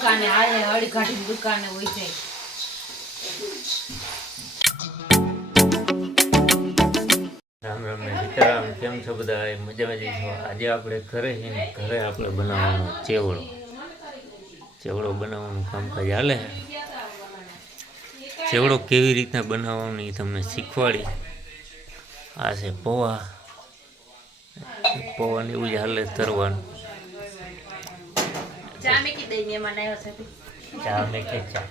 દુકાને હાલે હળી કાઢીને દુકાને હોય જાય. રામ રામ ને સીતારામ. કેમ છો બધા? મજામાં જઈ છો? આજે આપણે ઘરે આપણે બનાવવાનો ચેવડો બનાવવાનું કામકાજ હાલે. ચેવડો કેવી રીતના બનાવવાનો એ તમને શીખવાડી. આ છે પૌવાની એવું જ હાલે તરવાનું. ચા મેકી દઈ મહેમાન આવ્યો છે. ચા મેકે ચા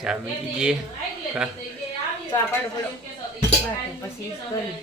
ચા મેકી દઈએ. ચા પડો પછી કરી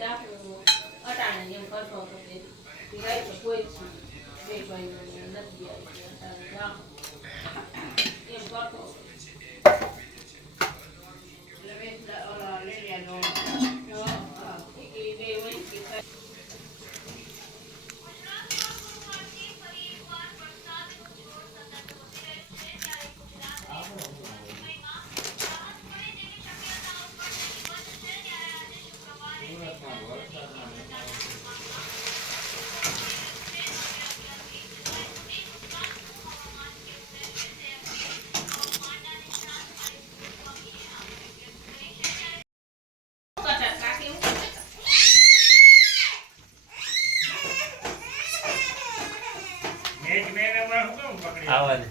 આવા દે.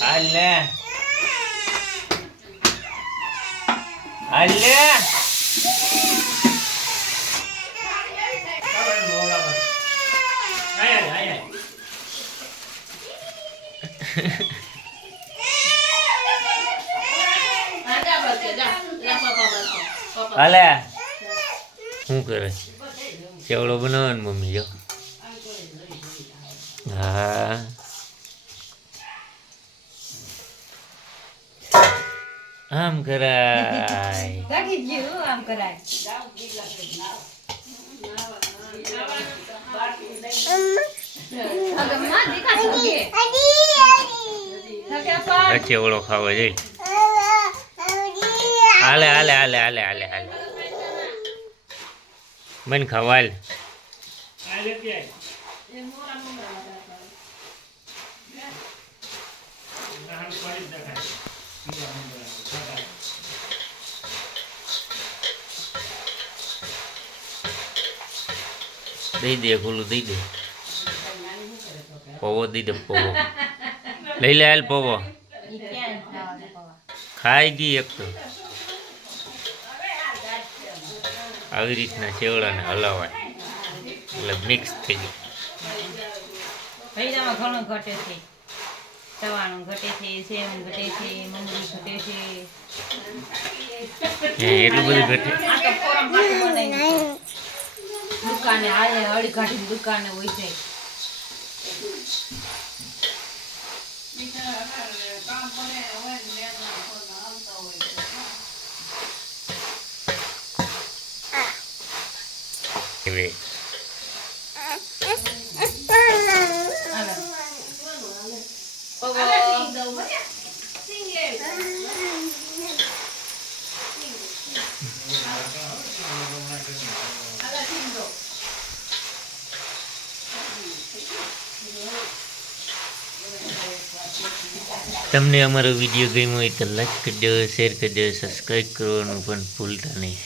હાલ લે હાલે. શું કરે? ચેવડો બનાવવાનો મમ્મી જો. હા આમ કરાય. આમ કરાય. ચેવડો ખાવા જઈ. હાલે હાલે હાલે હાલે હાલે હાલે બન ખવાલ. દઈ દે ખોલું દઈ દે. પૌવો દઈ દે પૌવો. લઈ લે હાલ પૌવો. ખાઈ ગઈ એક તો. આવી રીતના ચેવડાને હલાવાય એટલે મિક્સ થઈ જાય. ભૈરામાં ઘણું ઘટે છે. ચવાણું ઘટે છે, સેવ ઘટે છે, મમરી ઘટે છે. એટલું બધું ઘટે. દુકાને હાલે હળી કાઢીને દુકાને હોય જાય. તમને અમારો વિડીયો ગમ્યો હોય તો લાઈક કરજો, શેર કરજો, સબસ્ક્રાઈબ કરવાનું પણ ભૂલતા નહીં.